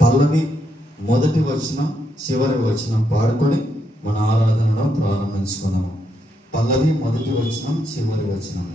పల్లవి మొదటి వచనం చివరి వచనం పాడుకొని మన ఆరాధనలో ప్రారంభించుకున్నాము. పల్లవి మొదటి వచనం చివరి వచనం.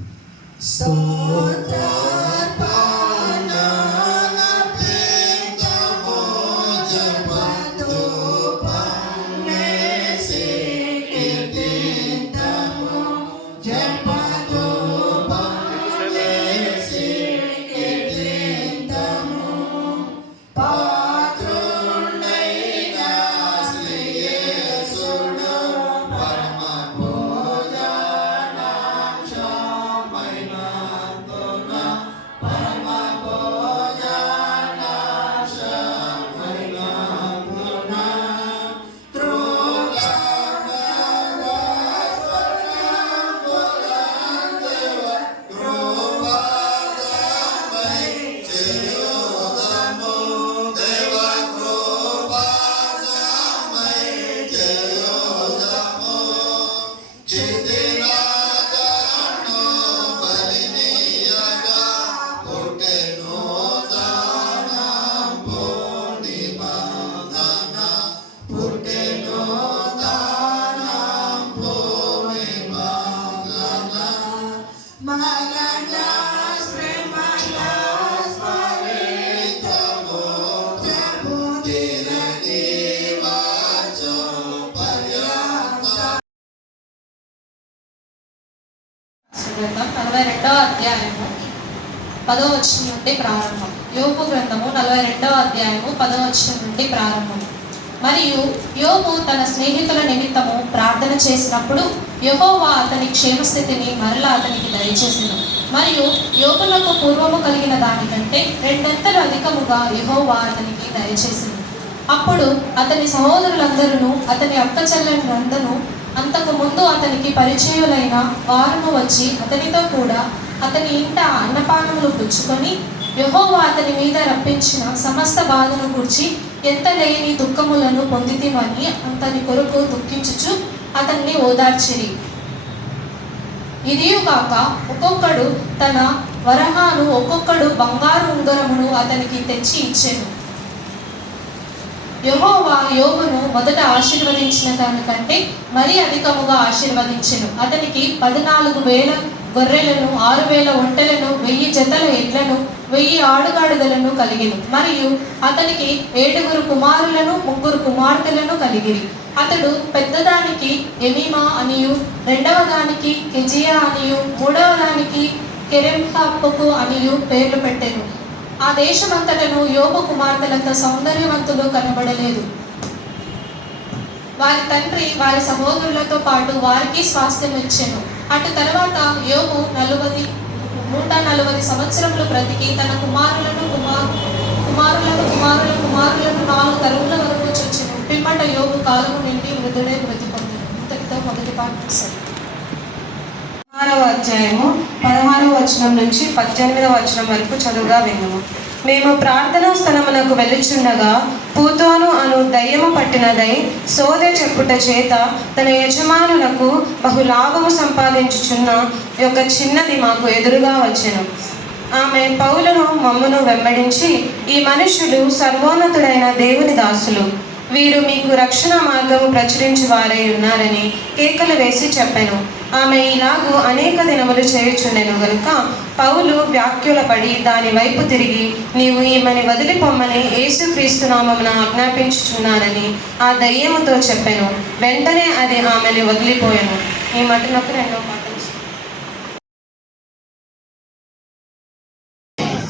గ్రంథం 42వ అధ్యాయము 10వ వచనం నుండి ప్రారంభం. యోబు గ్రంథము 42వ అధ్యాయము 10వ వచనం నుండి ప్రారంభం. మరియు యోబు తన స్నేహితుల నిమిత్తము ప్రార్థన చేసినప్పుడు యెహోవా అతని క్షేమస్థితిని మరలా అతనికి దయచేసెను. మరియు యోబునకు పూర్వము కలిగిన దానికంటే రెండంతలు అధికముగా యెహోవా అతనికి దయచేసెను. అప్పుడు అతని సహోదరులందరూ అతని అక్కచెల్లెలందరూ అంతకు ముందు అతనికి పరిచయులైన వారును వచ్చి అతనితో కూడా అతని ఇంట అన్నపానములు పుచ్చుకొని యెహోవా అతని మీద రప్పించిన సమస్త బాధను గూర్చి ఎంత లేని దుఃఖములను పొందితిమని అతని కొరకు దుఃఖించుచు అతన్ని ఓదార్చిరి. ఇదియు కాక ఒక్కొక్కడు తన వరహాను ఒక్కొక్కడు బంగారు ఉంగరమును అతనికి తెచ్చి ఇచ్చెను. యెహోవా యోబును మొదట ఆశీర్వదించిన దానికంటే మరీ అధికముగా ఆశీర్వదించెను. అతనికి 14,000 గొర్రెలను, 6,000 ఒంటెలను, 1000 జతల ఎడ్లను, 1000 ఆడుగాడిదలను కలిగిను. మరియు అతనికి 7 కుమారులను, 3 కుమార్తెలను కలిగిరి. అతడు పెద్దదానికి ఎమీమా అనియు, రెండవ దానికి కెజియా అనియు, మూడవ దానికి కెరెంహాపుకు అనియు పేర్లు పెట్టెను. ఆ దేశమంతటను యోబు కుమార్తెలంత సౌందర్యవంతులు కనబడలేదు. వారి తండ్రి వారి సహోదరులతో పాటు వారికి స్వాస్థ్యం ఇచ్చెను. అటు తర్వాత యోబు 140 సంవత్సరములు బ్రతికి తన కుమారులను 4 తరముల వరకు చూచెను. పిమ్మట యోబు కాలము నిండి వృద్ధుడే మృతి పొందెను. ఇంతటితో మొదటి పాఠం ముగిసింది. 16వ అధ్యాయము 16వ వచనం నుంచి 18వ వచనం వరకు చదువుగా విన్నాము. మేము ప్రార్థనా స్థలమునకు వెళ్ళుచుండగా పూతోను అను దయ్యము పట్టినదై సోదె చెప్పుట చేత తన యజమానులకు బహులాభము సంపాదించుచున్న ఒక చిన్నది మాకు ఎదురుగా వచ్చెను. ఆమె పౌలును మమ్మును వెంబడించి, ఈ మనుషులు సర్వోన్నతుడైన దేవుని దాసులు, వీరు మీకు రక్షణ మార్గము ప్రచురించి వారై ఉన్నారని కేకలు వేసి చెప్పెను. ఆమె ఇలాగూ అనేక దినములు చేయుచుండెను గనుక పౌలు వ్యాఖ్యలపడి దాని వైపు తిరిగి, నీవు ఈమెని వదిలిపొమ్మని యేసుక్రీస్తు నామమున ఆజ్ఞాపించుచున్నానని ఆ దయ్యముతో చెప్పెను. వెంటనే అది ఆమెను వదిలిపోయెను. ఈ మటునకు 2వ పాఠం.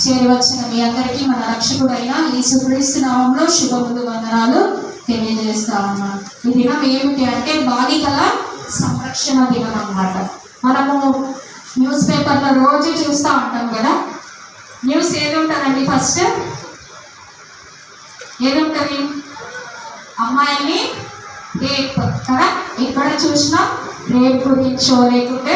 చేరి వచ్చిన మీ అందరికీ మన రక్షకుడైన యేసుక్రీస్తు నామములో శుభములు, వందనాలు తెలియజేస్తా ఉన్నాను. ఈ దినం ఏమిటి అంటే బాలికల సంరక్షణ దినం అన్నమాట. మనము న్యూస్ పేపర్లో రోజు చూస్తూ ఉంటాం కదా. న్యూస్ ఏది ఉంటుందండి? ఫస్ట్ ఏది ఉంటుంది? అమ్మాయిని రేప్ కదా. ఇక్కడ చూసినా రేప్ గురించో లేకుంటే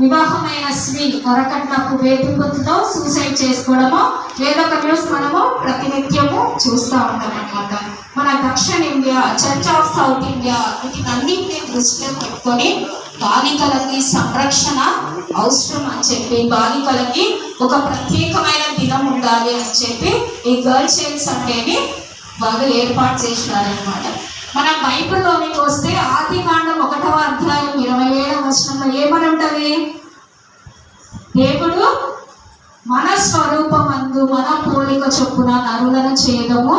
వివాహమైన స్త్రీ వరకట్నపు వేధింపులతో సూసైడ్ చేసుకోవడమో ఏదో ఒక న్యూస్ మనము ప్రతినిత్యము చూస్తూ ఉంటాం అన్నమాట. మన దక్షిణ India, Church of South India వీటినన్నింటినీ దృష్టిలో పెట్టుకొని బాలికలకి సంరక్షణ అవసరం అని చెప్పి, బాలికలకి ఒక ప్రత్యేకమైన దినం ఉండాలి అని చెప్పి ఈ గర్ల్ చైల్డ్ సండేని బాగా ఏర్పాటు చేసినారనమాట. మన బైబిల్లోనికి వస్తే ఆదికాండం 1వ అధ్యాయం 27వ వచనంలో ఏమని ఉంటది? దేవుడు మన స్వరూపమందు మన పోలిక చొప్పున నరులను చేయడము,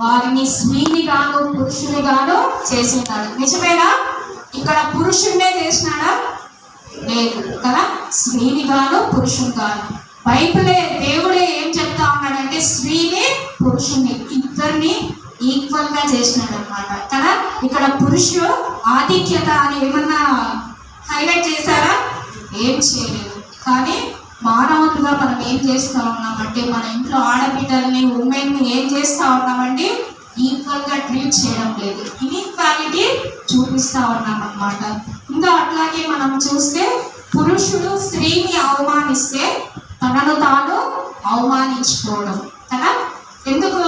వారిని స్త్రీని గాను పురుషుని గాను చేసినాడు. నిజమేనా? ఇక్కడ పురుషుడినే చేసినాడా? లేదు కదా, స్త్రీని గాను పురుషుని గాను. బైబిలే దేవుడే ఏం చెప్తా ఉన్నాడంటే స్త్రీని పురుషుని ఇద్దరిని ఈక్వల్ గా చేసినాడు అనమాట కదా. ఇక్కడ పురుషుడు ఆధిక్యత అని ఏమన్నా హైలైట్ చేశారా? ఏం చేయలేదు. కానీ మానవులుగా మనం ఏం చేస్తూ ఉన్నామంటే మన ఇంట్లో ఆడబిడ్డల్ని ఉమెన్ని ఏం చేస్తూ ఉన్నామండి? ఈక్వల్గా ట్రీట్ చేయడం లేదు, ఇన్ఈక్వాలిటీ చూపిస్తూ ఉన్నాం అన్నమాట. ఇంకా అట్లాగే మనం చూస్తే పురుషుడు స్త్రీని అవమానిస్తే తనను తాను అవమానించుకోవడం కదా. ఎందుకు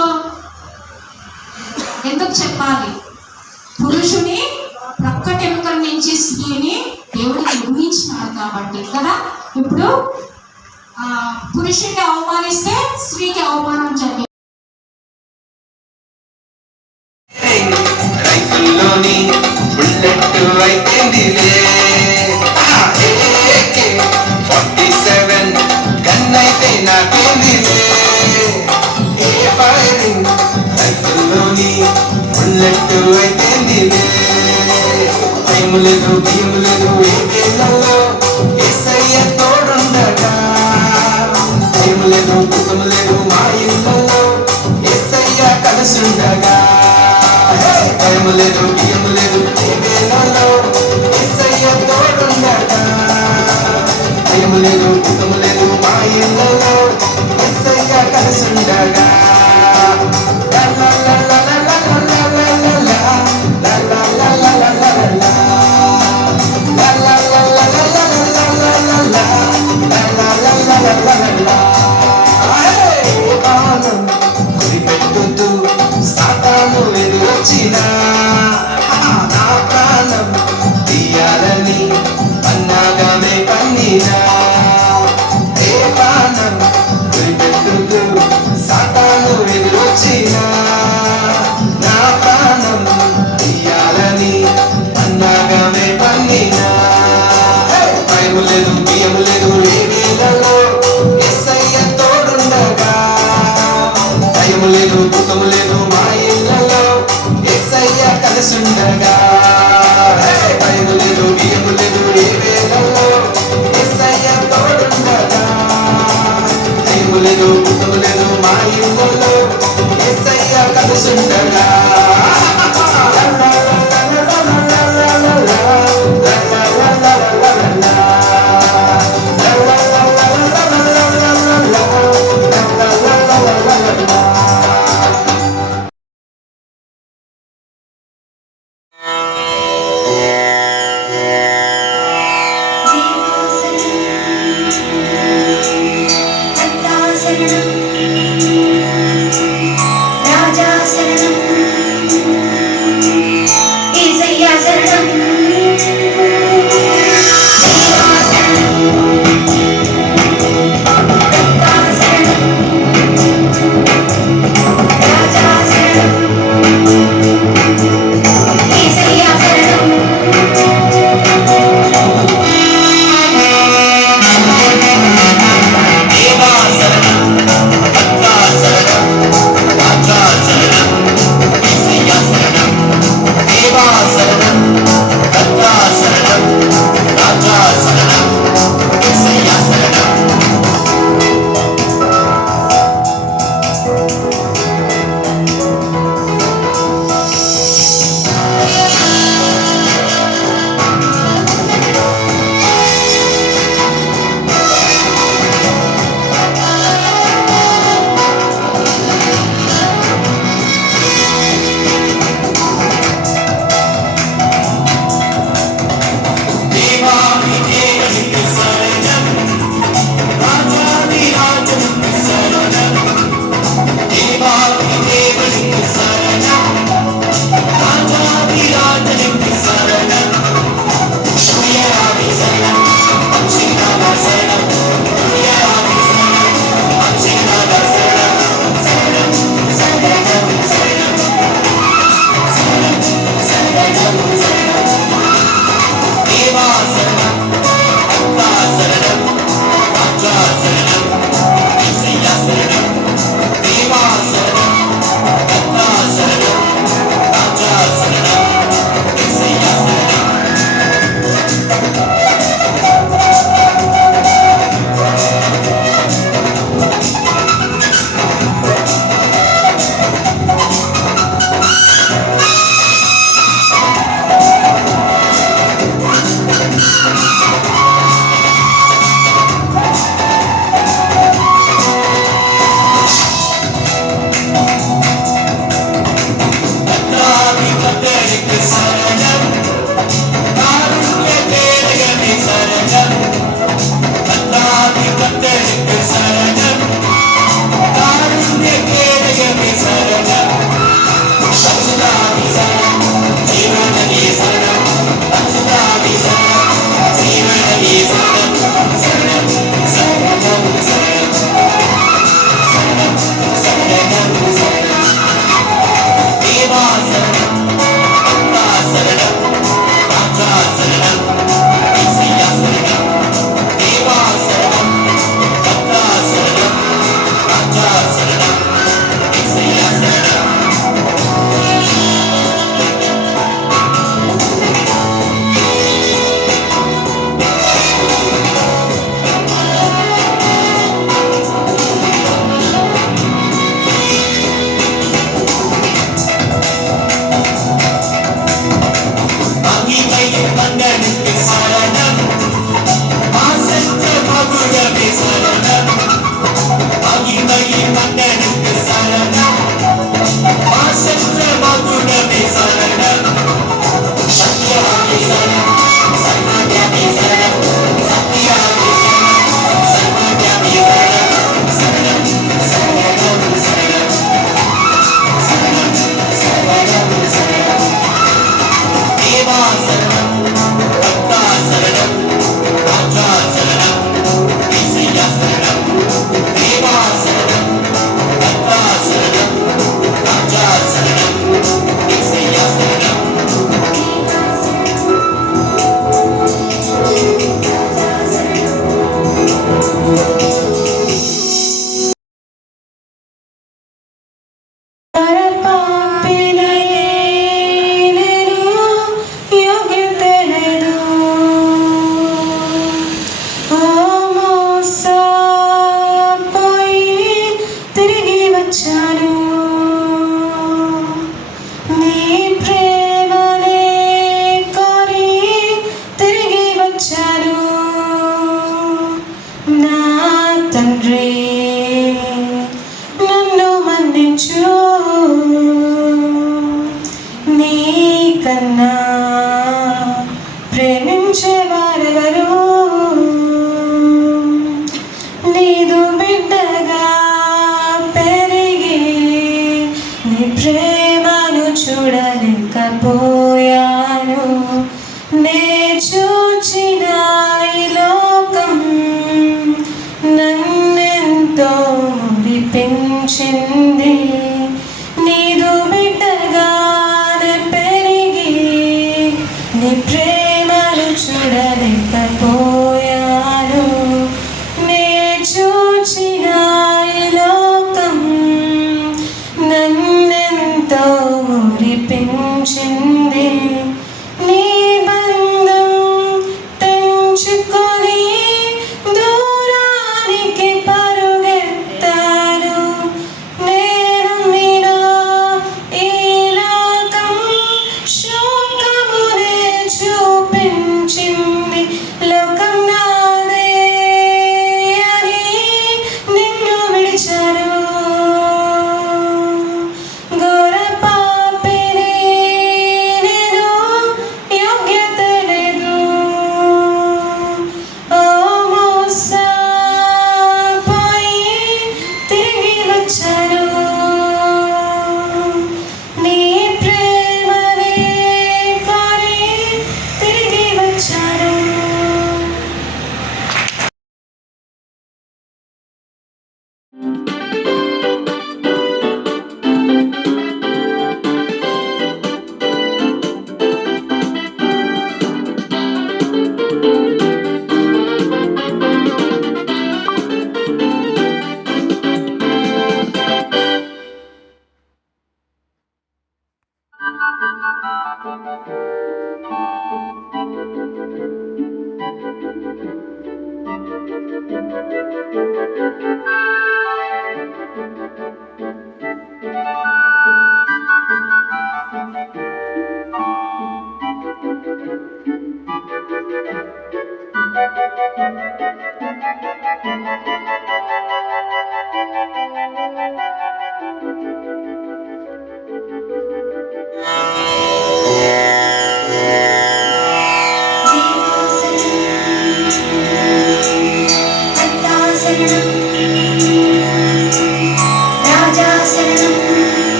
చెప్పాలి? పురుషుని ప్రక్కటెముకల నుంచి స్త్రీని దేవుడు నిర్మించినాడు కాబట్టి కదా. ఇప్పుడు పురుషుడిని అవమానిస్తే స్త్రీకి అవమానం జరిగింది. రైతుల్లోని బుల్లెట్ అయితేందిలే, 47 గన్ అయితే నాకేందిలే, ఫైరింగ్ రైతుల్లోని బుల్లెట్ అయితేందిలే, భయం లేదు భయం లేదు ఏ వేళల్లో ఏసయ్య తోడుండగా, భయం లేదు దుఃఖం లేదు మా ఇళ్ళల్లో ఏసయ్య కలిసుండగా, భయం లేదు భయం లేదు ఏ వేళల్లో ఏసయ్య తోడుండగా, భయం లేదు దుఃఖం లేదు మా ఇళ్ళల్లో ఏసయ్య కలిసుండగా. గురిపెట్టుతూ సాతాను ఎదురొచ్చినా నా ప్రాణం తీయాలని అన్నాగామే పన్నినా, ఏ ప్రాణం గురిపెట్టుతూ సాతాను ఎదురొచ్చినా నా ప్రాణం తీయాలని అన్నాగామే పన్నినా, భయం లేదు భయం లేదు ఏ వేళల్లో యేసయ్య తోడుండగా, భయం లేదు దుఃఖం లేదు మా ఇళ్ళలో యేసయ్య కలిసుండగా, భయం లేదు భయం లేదు ఏ వేళల్లో యేసయ్య తోడుండగా, భయం లేదు దుఃఖం లేదు మా ఇళ్ళలో యేసయ్య కలిసుండగా. లోకం నాదే అని నిన్ను విడిచారు. ఘోర పాపిని నేను, యోగ్యత లేదు. ఓ మోసపోయి తిరిగి వచ్చాను. నీ ప్రేమనే కోరి తిరిగి వచ్చాను.